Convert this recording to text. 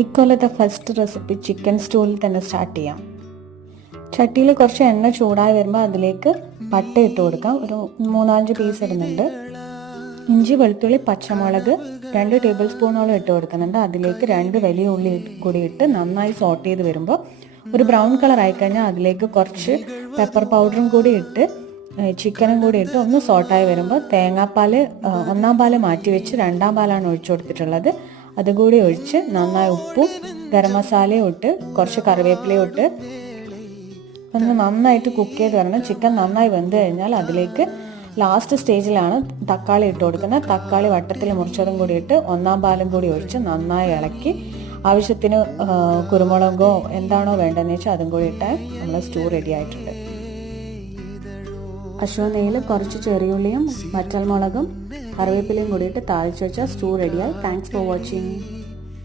ഇക്കൊല്ലത്തെ first recipe chicken സ്റ്റൂവിൽ തന്നെ start ചെയ്യാം. ചട്ടിയിൽ കുറച്ച് എണ്ണ ചൂടായി വരുമ്പോൾ അതിലേക്ക് പട്ട ഇട്ട് കൊടുക്കാം. ഒരു 3-5 പീസ് ഇടുന്നുണ്ട്. ഇഞ്ചി, വെളുത്തുള്ളി, പച്ചമുളക് 2 ടേബിൾ സ്പൂണോളം ഇട്ട് കൊടുക്കുന്നുണ്ട്. അതിലേക്ക് 2 വലിയ ഉള്ളി കൂടി ഇട്ട് നന്നായി സോട്ട് ചെയ്ത് വരുമ്പോൾ ഒരു ബ്രൗൺ കളർ ആയിക്കഴിഞ്ഞാൽ അതിലേക്ക് കുറച്ച് പെപ്പർ പൗഡറും കൂടി ഇട്ട് ചിക്കനും കൂടി ഇട്ട് ഒന്ന് സോട്ടായി വരുമ്പോൾ തേങ്ങാപ്പാൽ 1-ാം പാൽ മാറ്റി വെച്ച് 2-ാം പാലാണ് ഒഴിച്ചു കൊടുത്തിട്ടുള്ളത്. അതുകൂടി ഒഴിച്ച് നന്നായി ഉപ്പും ഗരം മസാലയും ഇട്ട് കുറച്ച് കറിവേപ്പിലയും ഇട്ട് ഒന്ന് നന്നായിട്ട് കുക്ക് ചെയ്ത് വരണം. ചിക്കൻ നന്നായി വെന്ത് കഴിഞ്ഞാൽ അതിലേക്ക് ലാസ്റ്റ് സ്റ്റേജിലാണ് തക്കാളി ഇട്ട് കൊടുക്കുന്നത്. തക്കാളി വട്ടത്തിൽ മുറിച്ചതും കൂടി ഇട്ട് 1-ാം പാലും കൂടി ഒഴിച്ച് നന്നായി ഇളക്കി ആവശ്യത്തിന് കുരുമുളകോ എന്താണോ വേണ്ടതെന്ന് വെച്ചാൽ അതും കൂടി ഇട്ടാൽ നമ്മൾ സ്റ്റൂ റെഡി ആയിട്ടുണ്ട്. അശ്വനെയ്യിൽ കുറച്ച് ചെറിയുള്ളിയും വറ്റൽമുളകും കറിവേപ്പിലയും കൂടിയിട്ട് താളിച്ച് വെച്ചാൽ സ്റ്റൂ റെഡിയായി. Thanks for watching.